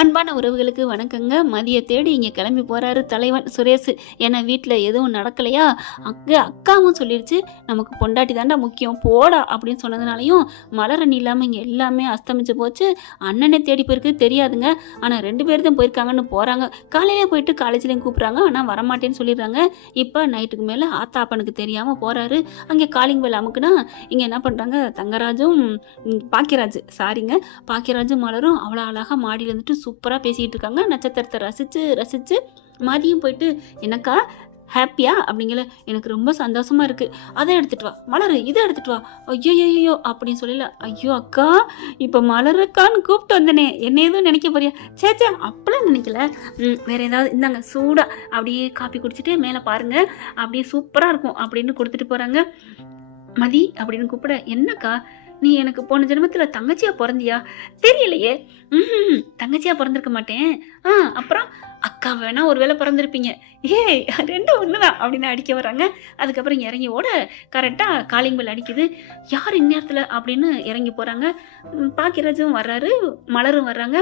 அன்பான உறவுகளுக்கு வணக்கங்க. மதிய தேடி இங்கே கிளம்பி போறாரு தலைவன் சுரேஷ். ஏன்னா வீட்டில் எதுவும் நடக்கலையா, அங்கே அக்காவும் சொல்லிடுச்சு, நமக்கு பொண்டாட்டி தாண்டா முக்கியம் போடா அப்படின்னு சொன்னதுனாலையும் மலரணி இல்லாமல் இங்கே எல்லாமே அஸ்தமிச்சு போச்சு. அண்ணனை தேடி போயிருக்கு தெரியாதுங்க. ஆனால் 2 பேர் தான் போயிருக்காங்கன்னு போகிறாங்க. காலையிலே போயிட்டு காலேஜ்லேயும் கூப்பிட்றாங்க, ஆனால் வரமாட்டேன்னு சொல்லிடுறாங்க. இப்போ நைட்டுக்கு மேலே ஆத்தாப்பனுக்கு தெரியாமல் போகிறாரு. அங்கே காலிங் பெல் அமுக்குனா இங்கே என்ன பண்ணுறாங்க, தங்கராஜும் பாக்கியராஜும் மலரும் அவ்வளோ அழகாக மாடியில் இருந்துட்டு சூப்பராக பேசிகிட்டு இருக்காங்க. நட்சத்திரத்தை ரசித்து மதியம் போயிட்டு என்னக்கா ஹாப்பியா அப்படிங்கல, எனக்கு ரொம்ப சந்தோஷமா இருக்கு, அதை எடுத்துட்டு வா மலரு, இதை எடுத்துட்டு வா. ஐயோ அப்படின்னு சொல்லல. ஐயோ அக்கா, இப்போ மலருக்கான்னு கூப்பிட்டு வந்தனே, என்ன எதுவும் நினைக்க போறியா? சேச்சா அப்பெல்லாம் நினைக்கல. வேற ஏதாவது இந்தாங்க சூடா அப்படியே காப்பி குடிச்சிட்டு மேலே பாருங்க, அப்படியே சூப்பராக இருக்கும் அப்படின்னு கொடுத்துட்டு போறாங்க. மதி அப்படின்னு கூப்பிட, என்னக்கா நீ எனக்கு போன ஜென்மத்தில் தங்கச்சியா பிறந்தியா? தெரியலையே. தங்கச்சியா பிறந்திருக்க மாட்டேன். அப்புறம் அக்கா வேணா ஒரு வேளை பிறந்திருப்பீங்க. ஏய் 2 ஒண்ணுதான் அப்படின்னு அடிக்க வராங்க. அதுக்கப்புறம் இறங்கி ஓட கரெக்டாக காலிங் பெல் அடிக்குது. யார் இந்நேரத்தில் அப்படின்னு இறங்கி போகிறாங்க. பாக்கியராஜும் வர்றாரு, மலரும் வர்றாங்க.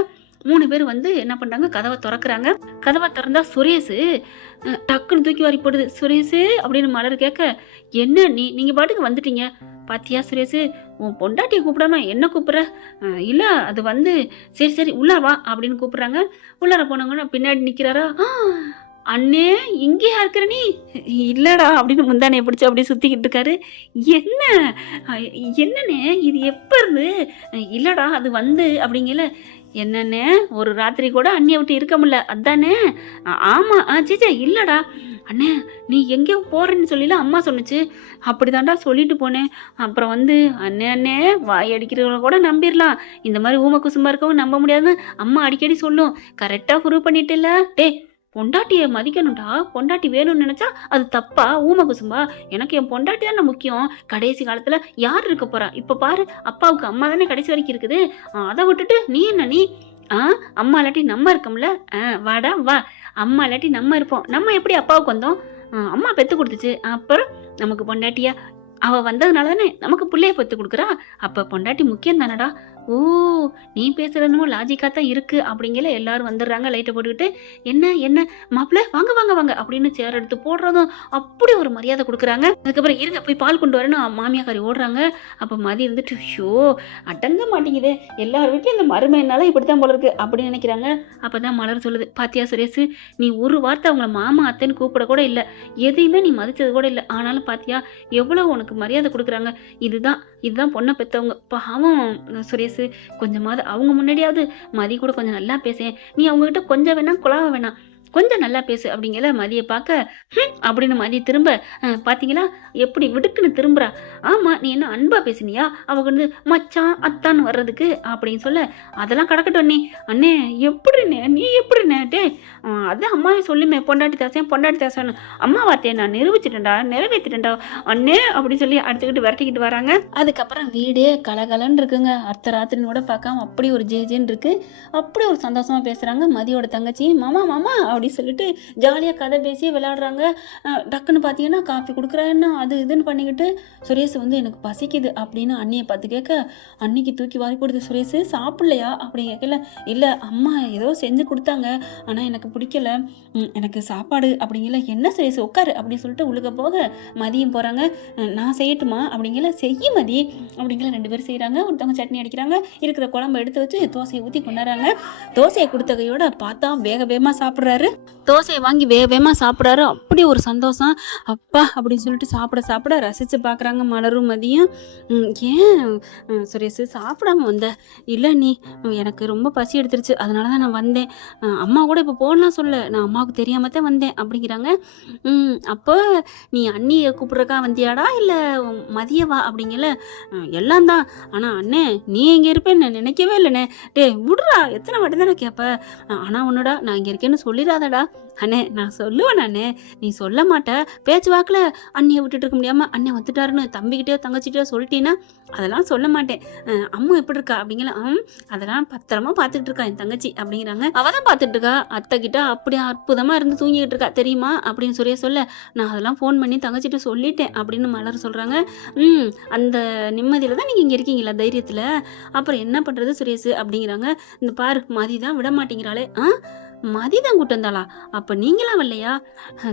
3 பேர் வந்து என்ன பண்ணுறாங்க, கதவை திறக்கிறாங்க. கதவை திறந்தா சுரேஷ் டக்குன்னு தூக்கி வாரி போடுது. சுரேஷ் அப்படின்னு மலர் கேட்க, என்ன நீங்கள் பாட்டுக்கு வந்துட்டீங்க, பாத்தியா சுரேஷ், உன் பொண்டாட்டியை கூப்பிடாம என்ன கூப்பிட்ற? இல்லை அது வந்து சரி உள்ளார வா அப்படின்னு கூப்பிட்றாங்க. உள்ளார போனவங்கன்னா பின்னாடி நிற்கிறாரா, அண்ணே இங்கேயா இருக்கிற நீ? இல்லடா அப்படின்னு முந்தானையை பிடிச்சி அப்படியே சுற்றிக்கிட்டு இருக்காரு. என்னண்ணே இது எப்போ இருந்து? இல்லடா அது வந்து அப்படிங்கல. என்னண்ணே ஒரு ராத்திரி கூட அண்ணியை விட்டு இருக்க முடியல அதானே? ஆமாம் சேச்சா இல்லடா அண்ணே, நீ எங்கேயோ போறேன்னு சொல்லல அம்மா சொன்னிச்சு. அப்படிதான்டா சொல்லிட்டு போனேன். அப்புறம் வந்து அண்ணே வாய் அடிக்கிறவங்க கூட நம்பிடலாம், இந்த மாதிரி ஊம குசும்பா இருக்கவும் நம்ப முடியாதுன்னு அம்மா அடிக்கடி சொல்லும். கரெக்டாக ப்ரூவ் பண்ணிட்டுல. பொண்டாட்டியை மதிக்கணும்டா, பொண்டாட்டி வேணும்னு நினைச்சா அது தப்பா ஊம குசும்பா? எனக்கு என் பொண்டாட்டி தானே முக்கியம். கடைசி காலத்துல யார் இருக்க போறா? இப்ப பாரு, அப்பாவுக்கு அம்மா தானே கடைசி வரைக்கும் இருக்குது. அதை விட்டுட்டு நீ என்ன அம்மா இல்லாட்டி நம்ம இருக்கோம்ல. வாடா வா, அம்மா இல்லாட்டி நம்ம இருப்போம். நம்ம எப்படி அப்பாவுக்கு வந்தோம்? அம்மா பெத்து கொடுத்துச்சு, அப்புறம் நமக்கு பொண்டாட்டியா அவ வந்ததுனால தானே நமக்கு பிள்ளைய பெத்து கொடுக்குறா. அப்ப பொண்டாட்டி முக்கியம் தானடா. ஓ, நீ பேசுறதுமோ லாஜிக்கா தான் இருக்கு அப்படிங்கல. எல்லாரும் வந்துடுறாங்க லைட்டை போட்டுக்கிட்டு. என்ன மாப்பிள்ள வாங்க அப்படின்னு சேர் எடுத்து போடுறதும் அப்படி ஒரு மரியாதை கொடுக்குறாங்க. அதுக்கப்புறம் இருங்க போய் பால் கொண்டு வரேன்னு மாமியாக்காரி ஓடுறாங்க. அப்ப மதி இருந்துட்டு, ஷோ அடங்க மாட்டேங்குது, எல்லார் வீட்லயும் இந்த மருமையினால இப்படித்தான் போல இருக்கு அப்படின்னு நினைக்கிறாங்க. அப்பதான் மலர் சொல்லுது, பாத்தியா சுரேஷ், நீ ஒரு வார்த்தை அவங்கள மாமா அத்தைன்னு கூப்பிட கூட இல்லை, எதையுமே நீ மதிச்சது கூட இல்லை. ஆனாலும் பாத்தியா எவ்வளவு உனக்கு மரியாதை கொடுக்குறாங்க. இதுதான் பொண்ணை பெற்றவங்க. பாவம் சுரேஷ், கொஞ்சமாவது அவங்க முன்னாடியாவது மதி கூட கொஞ்சம் நல்லா பேசேன். நீ அவங்ககிட்ட கொஞ்சம் வேணாம் குழாவ வேணாம், கொஞ்சம் நல்லா பேசு அப்படிங்கல. மதியை பார்க்க அப்படின்னு மதி திரும்ப, பார்த்தீங்களா எப்படி விடுக்குன்னு திரும்புறா. ஆமா நீ என்ன அன்பா பேசுனியா அவங்க வந்து மச்சான் அத்தான்னு வர்றதுக்கு அப்படின்னு சொல்ல, அதெல்லாம் கடக்கட்டும் அண்ணே எப்படிண்ணே நீ எப்படிண்ணே? அதான் அம்மாவே சொல்லுமே பொண்டாட்டி தாசான்னு. அம்மா வார்த்தையை நான் நிறைவேற்றிட்டேன்டா அண்ணே அப்படின்னு சொல்லி அடிச்சுக்கிட்டு விரட்டிக்கிட்டு வராங்க. அதுக்கப்புறம் வீடே கலகலன்னு இருக்குங்க. அர்த்த ராத்திரின்னு கூட பார்க்காம அப்படி ஒரு ஜேஜேன்னு இருக்கு. அப்படி ஒரு சந்தோஷமா பேசுறாங்க. மதியோட தங்கச்சி மாமா அப்படி சொல்லிட்டு ஜாலியாக கதை பேசி விளையாடுறாங்க. டக்குன்னு பார்த்தீங்கன்னா காஃபி கொடுக்குறேன்னு அது இதுன்னு பண்ணிக்கிட்டு, சுரேஷ் வந்து எனக்கு பசிக்குது அப்படின்னு அண்ணியை பார்த்து கேட்க, அன்னிக்கு தூக்கி வாரி போடுது. சுரேஷ் சாப்பிடலையா அப்படி கேட்கல. இல்லை அம்மா ஏதோ செஞ்சு கொடுத்தாங்க, ஆனால் எனக்கு பிடிக்கல, எனக்கு சாப்பாடு அப்படிங்கல. என்ன சுரேஷ் உட்காரு அப்படின்னு சொல்லிட்டு உள்ளுக்க போக மதியம் போகிறாங்க. நான் செய்யட்டுமா அப்படிங்கல. செய்ய மதி அப்படிங்கல. 2 பேரும் செய்கிறாங்க. ஒருத்தவங்க சட்னி அடிக்கிறாங்க, இருக்கிற குழம்பு எடுத்து வச்சு தோசையை ஊற்றி கொண்டாடுறாங்க. தோசையை கொடுத்தகையோட பார்த்தா வேகமாக சாப்பிட்றாரு. தோசையை வாங்கி வேகமாக சாப்பிட்றாரு. அப்படி ஒரு சந்தோஷம். அப்பா அப்படின்னு சொல்லிட்டு சாப்பிட ரசித்து பார்க்குறாங்க மலரும் மதியம். ஏன் சுரேஷ் சாப்பிடாம வந்த? இல்லை எனக்கு ரொம்ப பசி எடுத்துருச்சு, அதனால தான் நான் வந்தேன். அம்மா கூட இப்போ போடலாம் சொல்ல, நான் அம்மாவுக்கு தெரியாம தான் வந்தேன் அப்படிங்கிறாங்க. அப்போ நீ அண்ணியை கூப்பிட்றக்கா வந்தியாடா இல்லை மதியவா அப்படிங்கல. எல்லாம் தான், ஆனால் அண்ணே நீ எங்கே இருப்பேன்னு நினைக்கவே இல்லைண்ணே. விடுறா, எத்தனை வாட்டி தானே கேட்ப. ஆனால் ஒன்றுடா, நான் இங்கே இருக்கேன்னு சொல்லிடாத சொல்லாதடா. அண்ணே நான் சொல்லுவேன் அண்ணே, நீ சொல்ல மாட்ட. பேச்சு வாக்குல அண்ணியை விட்டுட்டு இருக்க முடியாம அண்ணன் வந்துட்டாருன்னு தம்பிக்கிட்டயோ தங்கச்சிட்டயோ சொல்லிட்டீன்னா அதெல்லாம் சொல்ல மாட்டேன். அம்மா எப்படி இருக்கா அப்படிங்கிற அதெல்லாம் பத்திரமா பார்த்துக்கிட்டு இருக்கா என் தங்கச்சி அப்படிங்கிறாங்க. அவதான் பார்த்துட்டு இருக்கா, அத்தை கிட்ட அப்படி அற்புதமா இருந்து தூங்கிக்கிட்டு இருக்கா தெரியுமா அப்படின்னு சொல்ல நான் அதெல்லாம் ஃபோன் பண்ணி தங்கச்சிட்டு சொல்லிட்டேன் அப்படின்னு மலர் சொல்றாங்க. அந்த நிம்மதியில தான் நீங்க இங்க இருக்கீங்களா, தைரியத்துல. அப்புறம் என்ன பண்றது சுரேஷ் அப்படிங்கிறாங்க. இந்த பாரு மதி தான் விட மாட்டேங்கிறாளே. மதிதான் கூட்டு வந்தாளா? அப்ப நீங்களாம் வரலையா?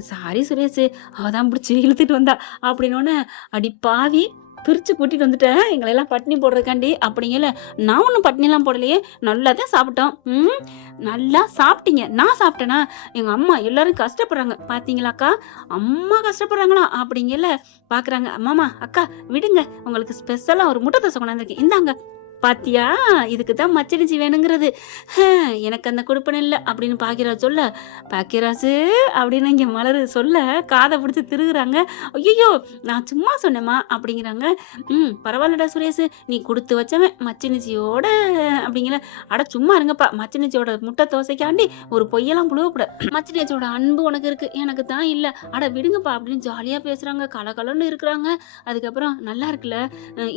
சாரி சுரேஷ், அவதான் பிடிச்சி இழுத்துட்டு வந்தா அப்படின்னு. அடி பாவி, பிரிச்சு கூட்டிட்டு வந்துட்டேன் எங்களை எல்லாம் பட்டினி போடுறதுக்காண்டி அப்படிங்கல. நான் ஒன்றும் பட்டினி எல்லாம் போடலையே, நல்லா தான் சாப்பிட்டோம். நல்லா சாப்பிட்டீங்க. நான் சாப்பிட்டேனா? எங்க அம்மா எல்லாரும் கஷ்டப்படுறாங்க பாத்தீங்களாக்கா, அம்மா கஷ்டப்படுறாங்களா அப்படிங்கல. பாக்குறாங்க மாமா அக்கா விடுங்க, உங்களுக்கு ஸ்பெஷலா ஒரு முட்டை தோசை கொண்டாந்துருக்கேன், இந்தாங்க. பாத்தியா, இதுக்குதான் மச்சரிச்சி வேணுங்கிறது. எனக்கு அந்த கொடுப்பனை இல்லை அப்படின்னு பாக்கியராஜ் சொல்ல, பாக்கியராஜு அப்படின்னு இங்க மலர் சொல்ல காதை பிடிச்சி திருகுறாங்க. ஐயோ நான் சும்மா சொன்னேம்மா அப்படிங்கிறாங்க. பரவாயில்லடா சுரேஷ், நீ கொடுத்து வச்சவன் மச்சினிச்சியோட அப்படிங்கிற. அட சும்மா இருங்கப்பா, மச்சினிச்சியோட முட்டை தோசைக்காண்டி ஒரு பொய்யெல்லாம் புழுவப்பட. மச்சினிச்சியோட அன்பு உனக்கு இருக்கு, எனக்கு தான் இல்லை. அட விடுங்கப்பா அப்படின்னு ஜாலியா பேசுறாங்க, கலகலன்னு இருக்கிறாங்க. அதுக்கப்புறம் நல்லா இருக்குல்ல,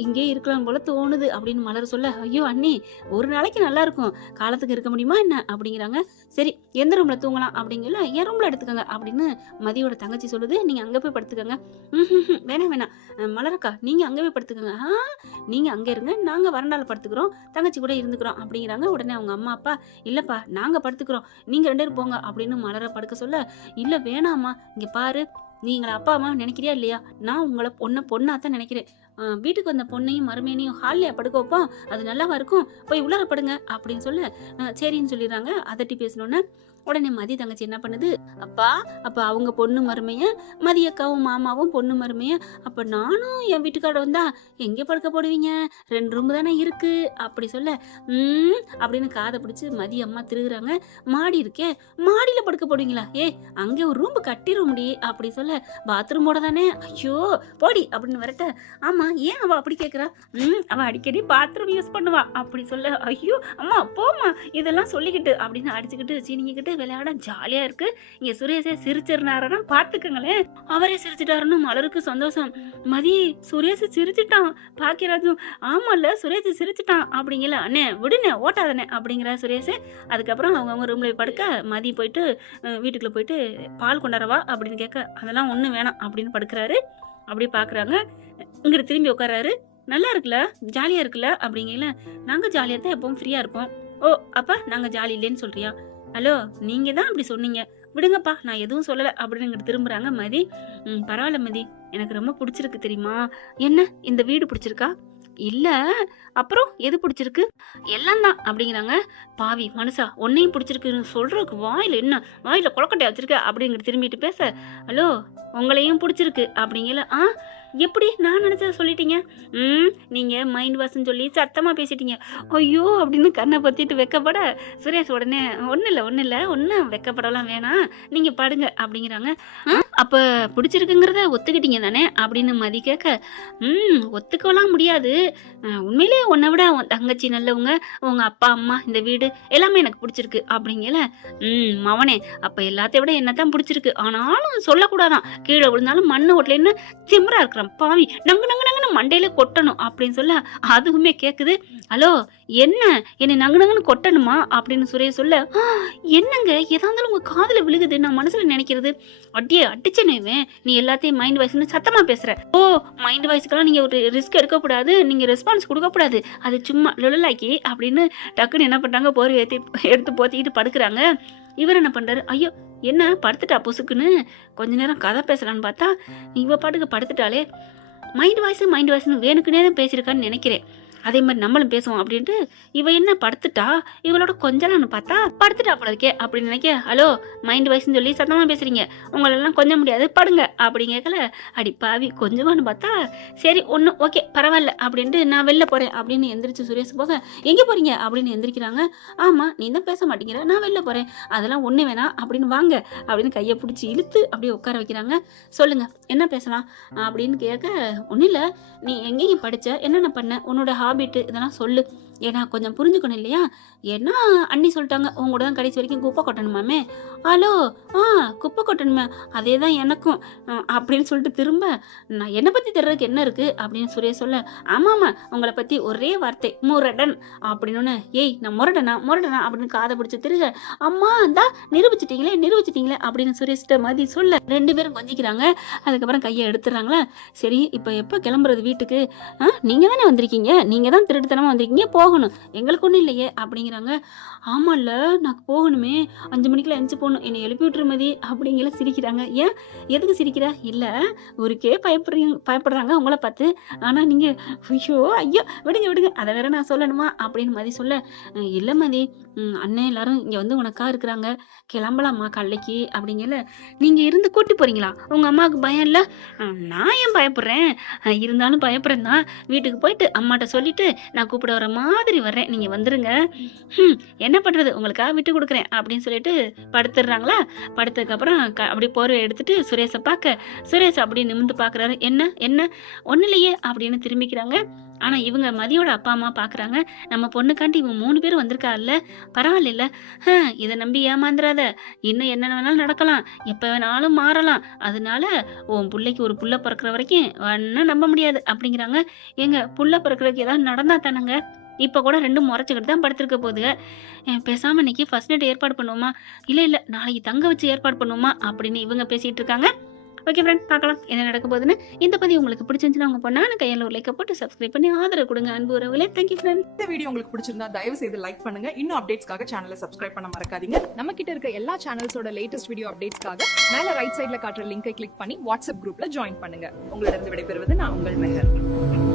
இங்கே இருக்கலாம் போல தோணுது அப்படின்னு மலர் சொல்ல, ஐயோ அண்ணி ஒரு நாளைக்கு நல்லா இருக்கும், காலத்துக்கு இருக்க முடியுமா என்ன அப்படிங்கிறாங்க. சரி எந்த ரூம்ல தூங்கலாம் அப்படிங்கல, என் ரூம்ல எடுத்துக்கங்க அப்படின்னு மதியோட தங்கச்சி சொல்லுது. நீங்க அங்க போய் படுத்துக்கங்க. வேணாம் மலரக்கா, நீங்க அங்க போய் படுத்துக்கங்க. நீங்க அங்க இருங்க, நாங்க வரண்டால படுத்துக்கிறோம், தங்கச்சி கூட இருந்துக்கிறோம் அப்படிங்கிறாங்க. உடனே அவங்க அம்மா அப்பா, இல்லப்பா நாங்க படுத்துக்கிறோம், நீங்க 2 பேரும் போங்க அப்படின்னு மலர படுக்க சொல்ல, இல்ல வேணாமா, இங்க பாரு, நீங்கள அப்பா அம்மா நினைக்கிறியா இல்லையா, நான் உங்களை பொண்ணாத்தான் நினைக்கிறேன். வீட்டுக்கு வந்த பொண்ணையும் மருமையனையும் ஹால்லையா படுக்க வைப்போம், அது நல்லாவா இருக்கும், போய் உள்ளார படுங்க அப்படின்னு சொல்ல சரின்னு சொல்லிடுறாங்க. அதட்டி பேசணுன்னு உடனே மதி தங்கச்சி என்ன பண்ணுது, அப்பா அப்ப அவங்க பொண்ணு மருமைய, மதியக்காவும் மாமாவும் பொண்ணு மருமைய, அப்ப நானும் என் வீட்டுக்கார வந்தா எங்க படுக்க போடுவீங்க, 2 ரூம் தானே இருக்கு அப்படி சொல்ல, அப்படின்னு காதை பிடிச்சு மதி அம்மா திருகுறாங்க. மாடி இருக்கே, மாடியில படுக்க போடுவீங்களா, அங்க ஒரு ரூம் கட்டிட முடி அப்படி சொல்ல, பாத்ரூமோட தானே, ஐயோ போடி அப்படின்னு வரட்ட. ஆமா ஏன் அவ அப்படி கேக்குறா, அவ அடிக்கடி பாத்ரூம் யூஸ் பண்ணுவா அப்படி சொல்ல, ஐயோ அம்மா போமா இதெல்லாம் சொல்லிக்கிட்டு அப்படின்னு அடிச்சுக்கிட்டு சீனிக்கிட்டு விளையாட ஜாலியா இருக்கு. இங்க சுரேஷே சிரிச்சிருந்தாருன்னா பாத்துக்கங்களேன். அவரே சிரிச்சிட்டாருன்னு மலருக்கு சந்தோஷம். மதி சுரேஷ் சிரிச்சுட்டான், பாக்கியராஜும் ஆமால சுரேஷ் சிரிச்சுட்டான் அப்படிங்கல. அண்ணே விடுனே ஓட்டாதனே அப்படிங்கிற சுரேஷ். அதுக்கப்புறம் அவங்க ரூம்ல படுக்க மதி போயிட்டு வீட்டுக்குள்ள போயிட்டு பால் கொண்டாரவா அப்படின்னு கேட்க, அதெல்லாம் ஒண்ணும் வேணாம் அப்படின்னு படுக்கிறாரு. அப்படி பாக்குறாங்க. இங்கிட்டு திரும்பி உட்கார்றாரு. நல்லா இருக்குல்ல, ஜாலியா இருக்குல்ல அப்படிங்கல. நாங்க ஜாலியா தான் எப்பவும் ஃப்ரீயா இருப்போம். ஓ அப்ப நாங்க ஜாலி இல்லைன்னு சொல்றியா? ஹலோ நீங்க தான் அப்படி சொன்னீங்க, விடுங்கப்பா நான் எதுவும் சொல்லல அப்படின்னு இங்கிட்டு திரும்புறாங்க மதி. பரவாயில்ல மதி, எனக்கு ரொம்ப பிடிச்சிருக்கு தெரியுமா. என்ன இந்த வீடு பிடிச்சிருக்கா? இல்ல அப்புறம் எது பிடிச்சிருக்கு? எல்லாம் தான் அப்படிங்கிறாங்க. பாவி மனுஷா, உன்னையும் பிடிச்சிருக்குன்னு சொல்றதுக்கு வாயில என்ன, வாயில கொலக்கட்டையா வச்சிருக்க அப்படிங்கிட்டு திரும்பிட்டு பேச, ஹலோ உங்களையும் பிடிச்சிருக்கு அப்படிங்கல. எப்படி நான் நினைச்சத சொல்லிட்டீங்க, நீங்க மைண்ட் வாஷ்ன்னு சொல்லி சத்தமா பேசிட்டீங்க. ஐயோ அப்படின்னு கண்ணை பத்திட்டு வெக்கப்பட சுரேஷ் உடனே ஒன்னும் இல்ல ஒன்னும் வெக்கப்படலாம் வேணாம், நீங்க படுங்க அப்படிங்கிறாங்க. அப்ப பிடிச்சிருக்குங்கிறத ஒத்துக்கிட்டீங்க தானே அப்படின்னு மதி கேட்க, ஒத்துக்கலாம் முடியாது, உண்மையிலே உன்னை விட உன் தங்கச்சி நல்லவங்க, உங்க அப்பா அம்மா இந்த வீடு எல்லாமே எனக்கு பிடிச்சிருக்கு அப்படிங்கல. மவனே அப்ப எல்லாத்தையும் விட என்னத்தான் பிடிச்சிருக்கு, ஆனாலும் சொல்லக்கூடாதான், கீழே விழுந்தாலும் மண்ணு ஓட்டலன்னு திமிரா இருக்கிற பாவி, நங்கு நங்கு நங்குன்னு மண்டையில கொட்டணும் அப்படின்னு சொல்ல, அதுவுமே கேக்குது. ஹலோ என்னை நங்கு நங்குன்னு கொட்டணுமா அப்படின்னு சுரேஷ் சொல்ல, என்னங்க எதா இருந்தாலும் உங்க காதுல விழுகுது, நான் மனசுல நினைக்கிறது, அடியே அடிச்சனேவேன், நீ எல்லாத்தையும் மைண்ட் வாய்ஸ்ன்னு சத்தமா பேசுற. ஓ மைண்ட் வாய்ஸ்க்கெல்லாம் நீங்க ஒரு ரிஸ்க் எடுக்க கூடாது, நீங்க ரெஸ்பான்ஸ் கொடுக்க கூடாது, அது சும்மா லொலாக்கி அப்படின்னு டக்குன்னு என்ன பண்றாங்க, போர்வை எடுத்து போத்திக்கிட்டு படுக்கிறாங்க. இவர் என்ன பண்றாரு, ஐயோ என்ன படுத்துட்டா பொசுக்குன்னு கொஞ்ச நேரம் கதை பேசலான்னு பார்த்தா இவ பாட்டுக்கு படுத்துட்டாலே. மைண்ட் வாய்ஸ்ன்னு வேணுக்குன்னே தான் பேசியிருக்கான்னு நினைக்கிறேன், அதே மாதிரி நம்மளும் பேசுவோம் அப்படின்ட்டு இவ என்ன படுத்துட்டா, இவளோட கொஞ்சலான்னு பார்த்தா படுத்துட்டா போல இருக்கே அப்படின்னு நினைக்க, ஹலோ மைண்ட் வாய்ஸ்ன்னு சொல்லி சத்தமா பேசுறீங்க, உங்களெல்லாம் கொஞ்சம் முடியாது படுங்க அப்படிங்கல. அடி பாவி கொஞ்சமானு பார்த்தா சரி ஒண்ணு ஓகே பரவாயில்ல அப்படின்ட்டு நான் வெளில போறேன் அப்படின்னு எந்திரிச்சு சுரேஷ் போக, எங்க போறீங்க அப்படின்னு எந்திரிக்கிறாங்க. ஆமா நீ தான் பேச மாட்டேங்கிற, நான் வெளில போறேன், அதெல்லாம் ஒண்ணு வேணாம் அப்படின்னு வாங்க அப்படின்னு கையை பிடிச்சி இழுத்து அப்படியே உட்கார வைக்கிறாங்க. சொல்லுங்க என்ன பேசலாம் அப்படின்னு கேட்க, ஒன்னும் இல்ல, நீ எங்கேயும் படிச்ச, என்னென்ன பண்ண, உன்னோட ஹாபிட் இதெல்லாம் சொல்லு ஏன்னா கொஞ்சம் புரிஞ்சுக்கணும் இல்லையா? ஏன்னா அண்ணி சொல்லிட்டாங்க, உங்க கூட தான் கடைசி வரைக்கும் குப்பை கொட்டணுமாமே. ஹலோ, குப்பை கொட்டணுமே, அதே தான் எனக்கும் அப்படின்னு சொல்லிட்டு திரும்ப, நான் என்னை பற்றி தெரிறதுக்கு என்ன இருக்கு அப்படின்னு சுரேஷ் சொல்ல, ஆமாம்மா உங்களை பற்றி ஒரே வார்த்தை முரடன் அப்படின்னு. ஏய் நான் முரடனா முரடனா அப்படின்னு காதை பிடிச்சி திருக, அம்மா இந்தா நிரூபிச்சிட்டீங்களே அப்படின்னு சுரேஷ்ட மாதிரி சொல்ல 2 பேரும் கொஞ்சிக்கிறாங்க. அதுக்கப்புறம் கையை எடுத்துறாங்களா. சரி இப்போ எப்போ கிளம்புறது வீட்டுக்கு? நீங்கள் தானே வந்திருக்கீங்க, நீங்கள் தான் திருட்டுத்தனமாக வந்திருக்கீங்க, போகணும், எங்களுக்கு ஒன்றும் இல்லையே அப்படிங்கிறாங்க. ஆமாம்ல நான் போகணுமே, 5 மணிக்கெல்லாம் எழுந்துச்சு போகணும், என்னை எழுப்பி விட்டுரு மதி அப்படிங்கிற சிரிக்கிறாங்க. ஏன் எதுக்கு சிரிக்கிற? இல்லை ஊருக்கே பயப்படுறாங்க உங்களை பார்த்து, ஆனால் நீங்கள் ஐயோ விடுங்க அதை வேற நான் சொல்லணுமா அப்படின்னு மதி சொல்ல, இல்லை மதி அண்ணன் எல்லாரும் இங்கே வந்து உனக்கா இருக்கிறாங்க, கிளம்பலாமா கல்லைக்கு அப்படிங்கல. நீங்கள் இருந்து கூட்டி போறீங்களா? உங்கள் அம்மாவுக்கு பயம் இல்லை? நான் ஏன் பயப்படுறேன்? இருந்தாலும் பயப்படுறேன் தான். வீட்டுக்கு போயிட்டு அம்மாட்ட சொல்லிட்டு நான் கூப்பிட வர மாதிரி வர்றேன், நீங்கள் வந்துருங்க. என்ன பண்ணுறது, உங்களுக்காக விட்டு கொடுக்குறேன் அப்படின்னு சொல்லிட்டு படுத்துடுறாங்களா. படுத்ததுக்கப்புறம் அப்படி போர்வை எடுத்துட்டு சுரேஷை பார்க்க, சுரேஷ் அப்படி நிமிந்து பார்க்குறாரு. என்ன ஒன்றும் இல்லையே அப்படின்னு திரும்பிக்கிறாங்க. ஆனால் இவங்க மதியோட அப்பா அம்மா பார்க்குறாங்க, நம்ம பொண்ணுக்காண்டி இவங்க 3 பேர் வந்திருக்காள்ல, பரவாயில்ல, இதை நம்பி ஏமாந்துடாத, இன்னும் என்ன வேணாலும் நடக்கலாம், எப்போ வேணாலும் மாறலாம், அதனால உன் பிள்ளைக்கு ஒரு புள்ள பிறக்கிற வரைக்கும் ஒன்றும் நம்ப முடியாது அப்படிங்கிறாங்க. எங்க புள்ள பிறக்கிறதுக்கு ஏதாவது நடந்தா தானங்க, இப்போ கூட 2 முறைச்சிக்கிட்டு தான் படுத்திருக்க போகுதுங்க. பேசாமல் இன்னைக்கு ஃபர்ஸ்ட் நைட் ஏற்பாடு பண்ணுவோமா, இல்லை நாளைக்கு தங்க வச்சு ஏற்பாடு பண்ணுவோமா அப்படின்னு இவங்க பேசிகிட்டு இருக்காங்க. ஓகே ஃப்ரெண்ட், பார்க்கலாம் என்ன நடக்க போகுதுன்னு. இந்த பதிவு உங்களுக்கு பிடிச்சிருந்துச்சுன்னா உங்க பொண்ணான கையில் ஒரு லைக்கை போட்டு சப்ஸ்கிரைப் பண்ணி ஆதரவு கொடுங்க அன்பு உறவுகளே. Thank you friend. இந்த வீடியோ உங்களுக்கு பிடிச்சிருந்தா தயவு செய்து லைக் பண்ணுங்க. இன்னும் அப்டேட்ஸ்க்காக சேனலை சப்ஸ்கிரைப் பண்ண மறக்காதீங்க. நம்ம கிட்ட இருக்க எல்லா சேனல்ஸோட லேட்டஸ்ட் வீடியோ அப்டேட்ஸ்க்காக மேல ரைட் சைடுல காட்டுற லிங்கை கிளிக் பண்ணி வாட்ஸ்அப் குரூப்ல ஜாயின் பண்ணுங்க. உங்களிடம் விடைபெறுவது நான் உங்கள் மெஹர்.